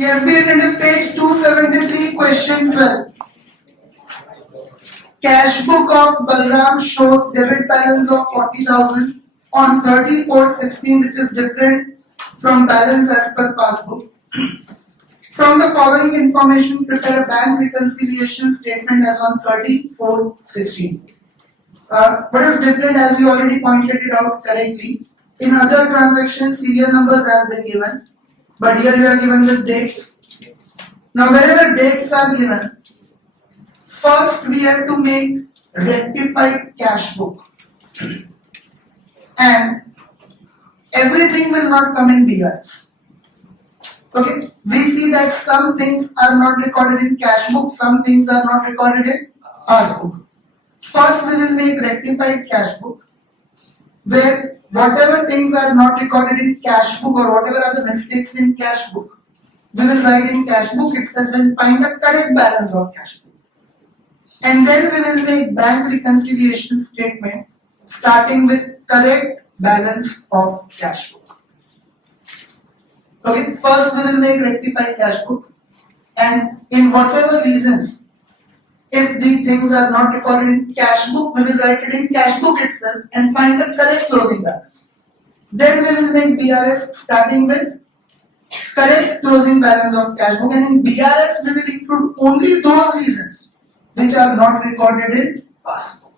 SBI Limited page 273 question 12. Cash book of Balram shows debit balance of 40,000 on 34/16, which is different from balance as per passbook. From the following information, prepare a bank reconciliation statement as on 34/16. What is different, as you already pointed it out correctly? In other transactions, serial numbers has been given, but here you are given with dates. Now, wherever dates are given, first we have to make rectified cash book, and everything will not come in BRS. Okay, we see that some things are not recorded in cash book, some things are not recorded in passbook. First, we will make rectified cash book, where whatever things are not recorded in cash book or whatever are the mistakes in cash book, we will write in cash book itself and find the correct balance of cash book. And then we will make bank reconciliation statement starting with correct balance of cash book. Okay, first we will make rectified cash book, and in whatever reasons, if the things are not recorded in cash book, we will write it in cash book itself and find the correct closing balance. Then we will make BRS starting with correct closing balance of cash book, and in BRS we will include only those reasons which are not recorded in passbook.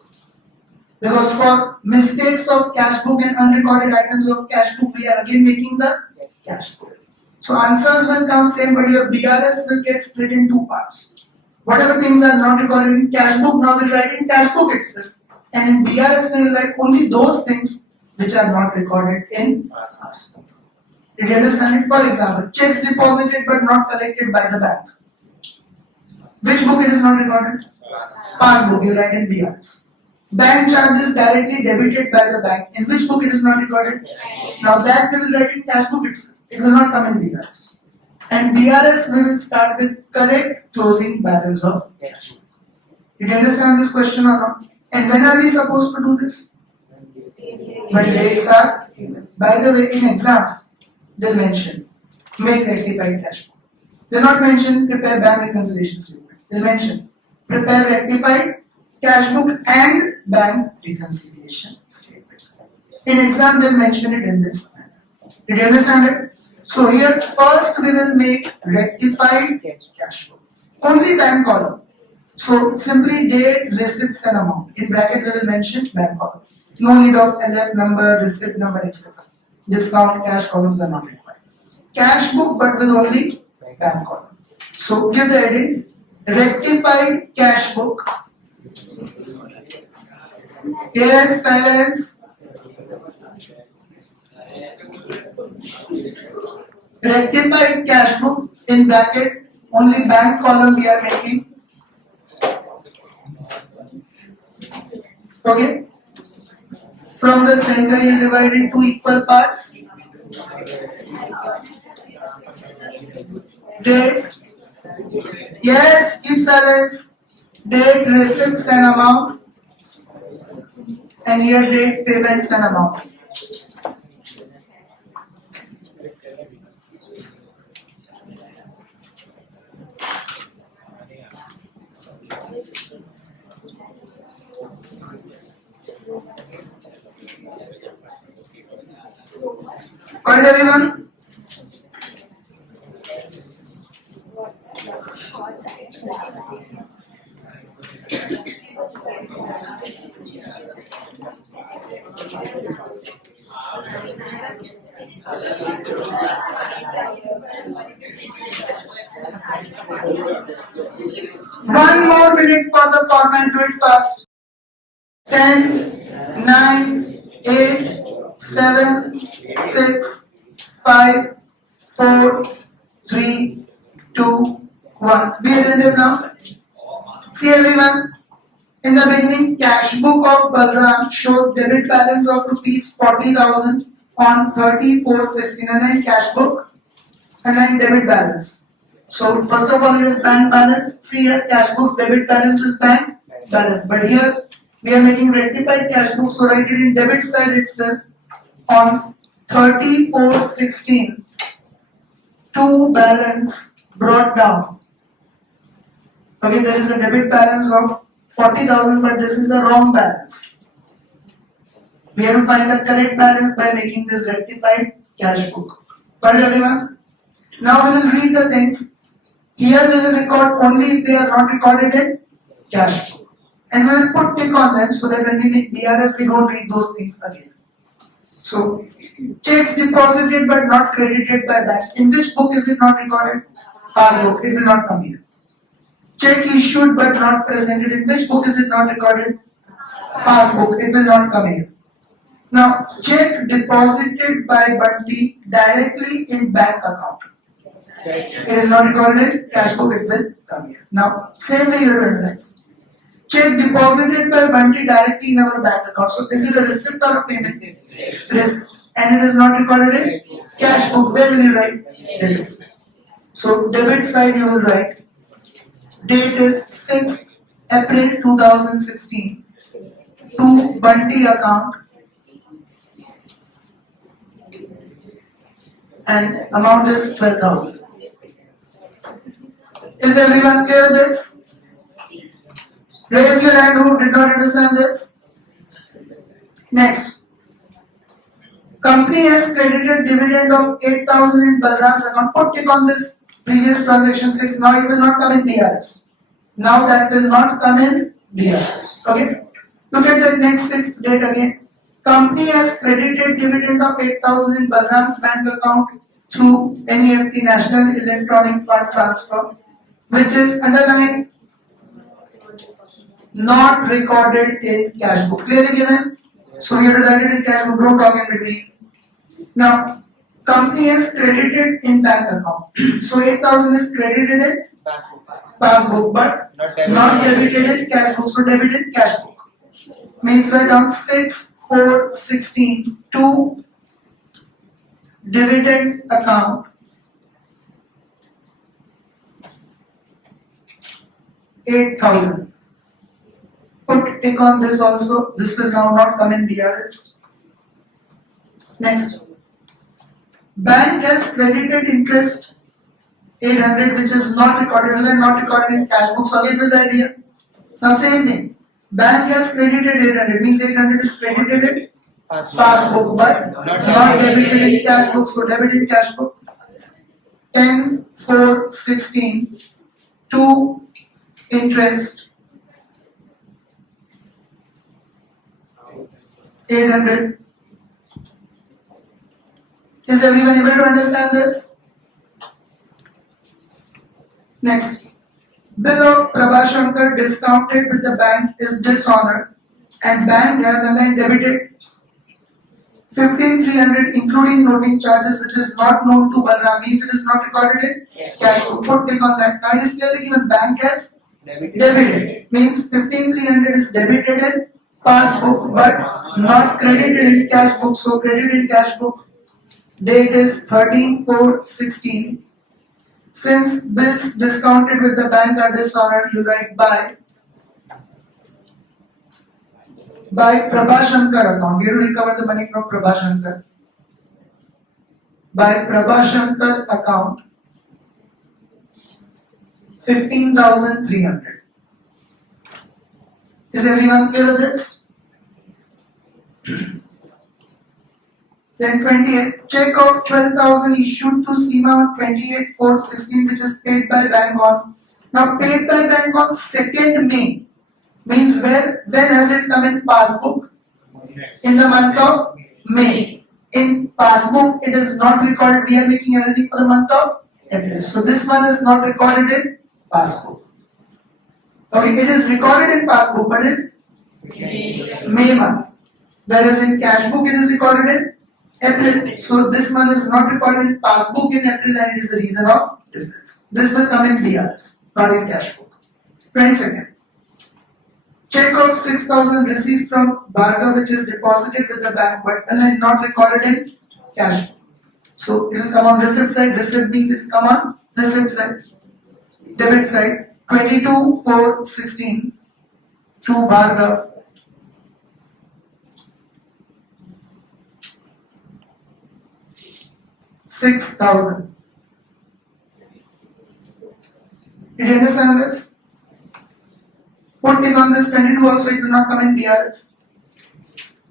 Because for mistakes of cash book and unrecorded items of cash book, we are again making the cash book. So answers will come same, but your BRS will get split in two parts. Whatever things are not recorded in cash book, now we'll write in cash book itself, and in BRS we will write only those things which are not recorded in passbook. Did you understand it? For example, checks deposited but not collected by the bank. Which book it is not recorded? Passbook, you write in BRS. Bank charges directly debited by the bank. In which book it is not recorded? Now that we will write in cash book itself. It will not come in BRS. And BRS we will start with correct closing balance of cash book. Did you understand this question or not? And when are we supposed to do this? When dates are given. By the way, in exams, they'll mention make rectified cash book. They'll not mention prepare bank reconciliation statement. They'll mention prepare rectified cash book and bank reconciliation statement. In exams, they'll mention it in this manner. Did you understand it? So here, first we will make rectified cash book. Only bank column. So simply date, receipts and amount. In bracket, we will mention bank column. No need of LF number, receipt number, etc. Discount, cash columns are not required. Cash book, but with only bank column. So give the heading rectified cash book. Yes, silence. Rectified cash book, in bracket, only bank column we are making. Okay. From the center you divide into equal parts. Date. Yes, keep silence. Date, receipts and amount. And here date, payments and amount. Got it, everyone? One more minute for the format, do it fast. 10, 9, 8, 7, 6, 5, 4, 3, 2, 1. Be attentive now. See everyone. In the beginning, cash book of Balram shows debit balance of rupees 40,000 on 34/16, and then cash book and then debit balance. So first of all, it is bank balance. See here, cash book's debit balance is bank balance. But here we are making rectified cash book, so write it in debit side itself on 34/16. to balance brought down. Okay, there is a debit balance of 40,000, but this is a wrong balance. We have to find the correct balance by making this rectified cash book. Got it, everyone? Now we will read the things. Here we will record only if they are not recorded in cash book. And we will put tick on them so that when we make DRS, we don't read those things again. So, checks deposited but not credited by bank. In which book is it not recorded? Passbook. It will not come here. Check issued but not presented. In which book is it not recorded? Passbook. It will not come here. Now, check deposited by Bunty directly in bank account. It is not recorded in cash book. It will come here. Now, same way you will next. Check deposited by Bunty directly in our bank account. So, is it a receipt or a payment? Receipt. And it is not recorded in cash book. Where will you write? Debit. So, debit side you will write. Date is 6th April 2016 to Bunty account and amount is 12,000. Is everyone clear with this? Raise your hand who did not understand this. Next. Company has credited dividend of 8,000 in Balram's account. Put tick on this previous transaction 6. Now it will not come in DRS. Now that will not come in DRS. Okay. Look at the next 6th date again. Company has credited dividend of 8,000 in Balram's bank account through NEFT National Electronic Fund Transfer, which is underlined not recorded in cash book. Clearly given. So we have to write it in cash book. Don't talk in between. Now, company has credited in bank account. So 8,000 is credited in passbook, but not debited in cash book. So debit in cash book. Means write down 6/4/16 to dividend account 8,000. Put tick on this also. This will now not come in DRS. Next. Bank has credited interest 800, which is not recorded in cash book. So again we'll write here. Now same thing. Bank has credited 800, means 800 is credited in passbook but not debited in cash book. So debit in cash book. 10/4/16 to interest 800. Is everyone able to understand this? Next. Bill of Prabhashankar discounted with the bank is dishonored and bank has again debited 15,300 including noting charges which is not known to Balram, means it is not recorded in cash book. Put tick on that. Now it is clearly given bank has debited. Means 15,300 is debited in passbook but not credited in cash book. So credited in cash book. Date is 13/4/16. Since bills discounted with the bank are dishonored, you write by Prabhashankar account. We have to recover the money from Prabhashankar. By Prabhashankar account 15,300. Is everyone clear with this? Then 28, check of 12,000 issued to SEMA on 28/4/16, which is paid by bank on. Now paid by bank on 2nd May means when has it come in passbook? In the month of May. In passbook it is not recorded. We are making everything for the month of April. So this one is not recorded in passbook. Okay, it is recorded in passbook but in May month. Whereas in cash book it is recorded in April. So this one is not recorded in passbook in April and it is the reason of difference. This will come in DRS, not in cash book. 22nd. Check of 6,000 received from Bhargav which is deposited with the bank but not recorded in cash book. So it will come on receipt side. Receipt means it will come on receipt side. Debit side. 22/4/16 to Bhargav. 6,000. you understand this? Put it on this 22 also, it will not come in BRS.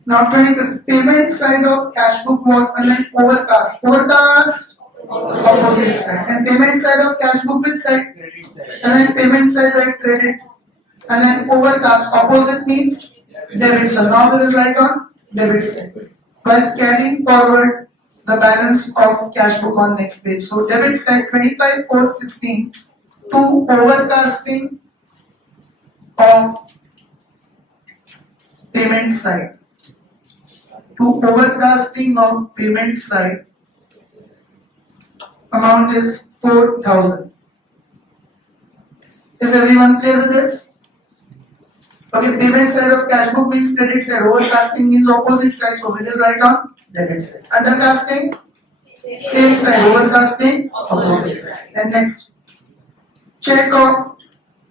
Now 25th, payment side of cash book was unlike overcast. Overcast, opposite side. And payment side of cash book which side? And then payment side right credit. And then overcast opposite means debit. So now we will write on debit side. While carrying forward the balance of cash book on next page. So debit side 25,416 to overcasting of payment side. To overcasting of payment side, amount is 4,000. Is everyone clear with this? Okay, payment side of cash book means credit side, overcasting means opposite side, so we will write on debit side. Undercasting, same side, overcasting, opposite side. And next, check of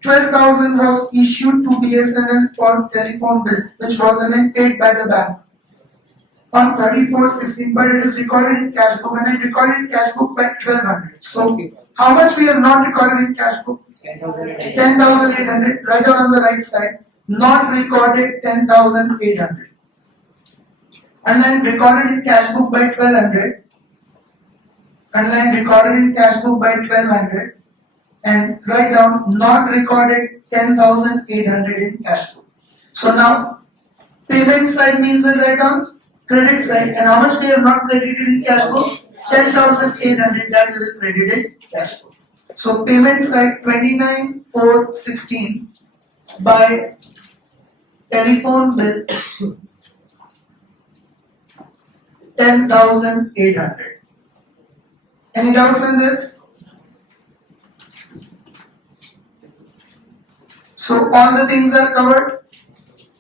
12,000 was issued to BSNL for telephone bill, which was then paid by the bank on 34/16, but it is recorded in cash book, and I recorded in cash book by 1200. So, how much we have not recorded in cash book? 10,800. Write down on the right side. Not recorded 10,800. And then recorded in cash book by 1200. And then recorded in cash book by 1200. And write down not recorded 10,800 in cash book. So now payment side means we'll write down credit side, and how much we have not credited in cash book? 10,800 that we will credit in cash book. So payment side 29,416 by telephone bill 10,800. Any doubts on this? So all the things are covered.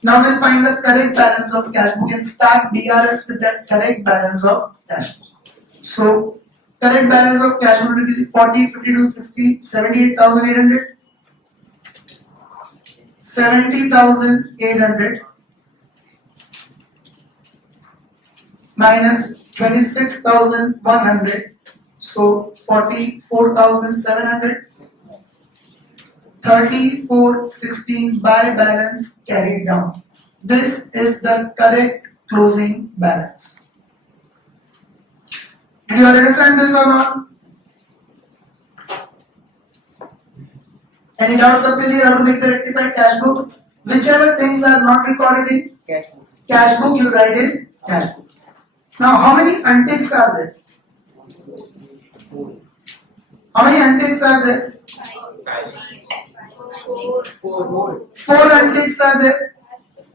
Now we'll find the correct balance of cash book and start BRS with that correct balance of cash book. So correct balance of cash book will be 40, 52, 60, 78,800, 70,800 minus 26,100, so 44,700. 3416 by balance carried down. This is the correct closing balance. Did you understand this or not? Any doubts or clear how to make the rectified cash book? Whichever things are not recorded in cash book, you write in cash book. Now, how many unticks are there? How many unticks are there? Four unticks are there.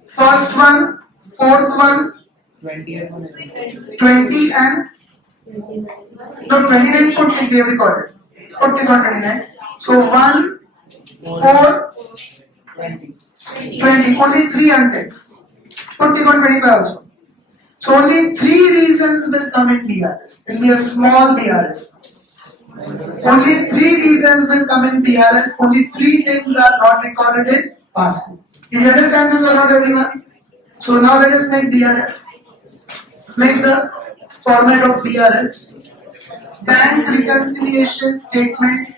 First one, fourth one, 20 and no 29 put tick they have recorded. Put tick on 29. So 1, 4, 20. Only 3 unticks. Put tick on 25 also. So only 3 reasons will come in BRS. It will be a small BRS. Only 3 reasons will come in BRS. Only 3 things are not recorded in passbook. Did you understand this or not, everyone? So now let us make BRS. Make the format of BRS. Bank reconciliation statement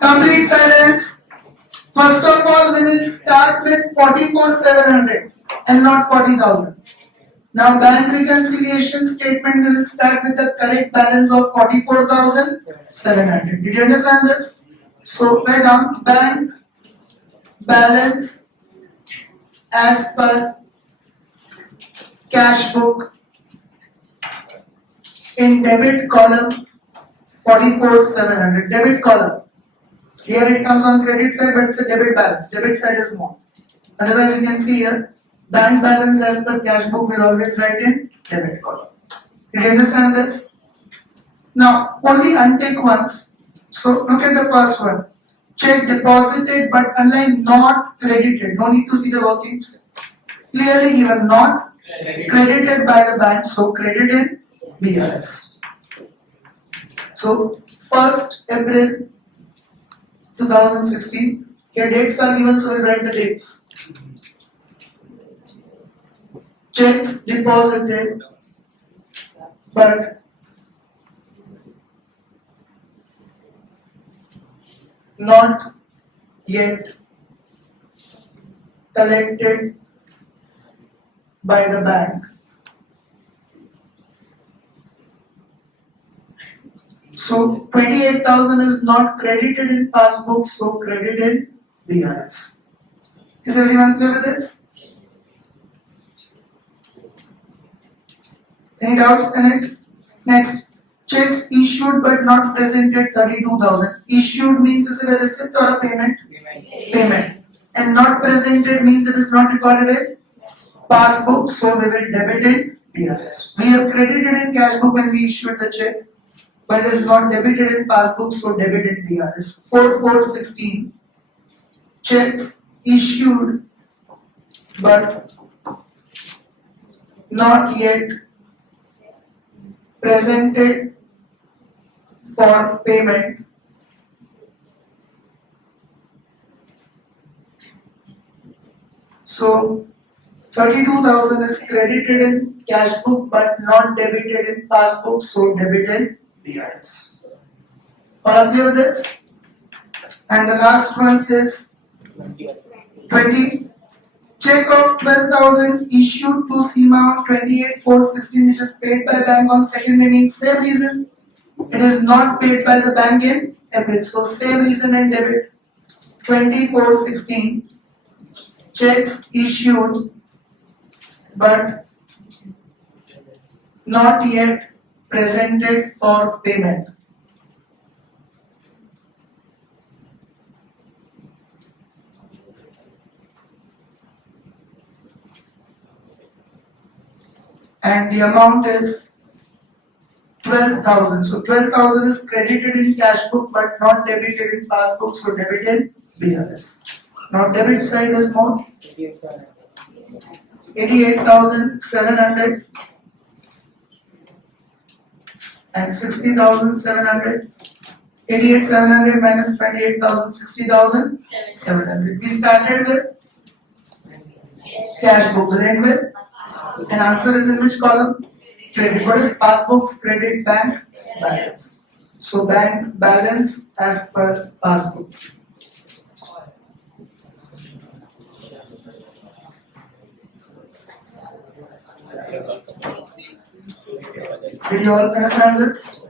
Complete silence. First of all, we will start with 44,700 and not 40,000. Now, bank reconciliation statement, we will start with the correct balance of 44,700. Did you understand this? So, write down bank balance as per cash book in debit column 44,700. Debit column. Here it comes on credit side, but it's a debit balance. Debit side is more. Otherwise, you can see here, bank balance as per cash book will always write in debit column. Did you understand this? Now, only untick once. So, look at the first one. Check deposited but underline not credited. No need to see the workings. Clearly given not credited by the bank. So, credit in BRS. So, 1st April 2016. Here dates are given, so we'll write the dates. Checks deposited but not yet collected by the bank. So 28,000 is not credited in passbook, so credit in BRS. Is everyone clear with this? Any doubts in it? Next, checks issued but not presented 32,000. Issued means is it a receipt or a payment? Payment. And not presented means it is not recorded in passbook, so we will debit in BRS. We have credited in cash book when we issued the check, but it is not debited in passbook, so debit in BRS. 4416. Checks issued but not yet presented for payment. So 32,000 is credited in cash book but not debited in passbook, so debit in BRS. All are clear with this? And the last one is 20. Check of 12,000 issued to CMA 28,416, which is paid by bank on 2nd May. Same reason, it is not paid by the bank in April. So same reason and debit. 2416. Checks issued but not yet presented for payment. And the amount is 12,000. So 12,000 is credited in cash book but not debited in passbook, so debit in BRS. Now debit side is more. 88,700 and 60,700. 88,700 minus 28,000, 60,700. We started with cash book, will end with, and answer is in which column? Credit. What is passbook's credit? Bank balance. So bank balance as per passbook. Did you all understand this?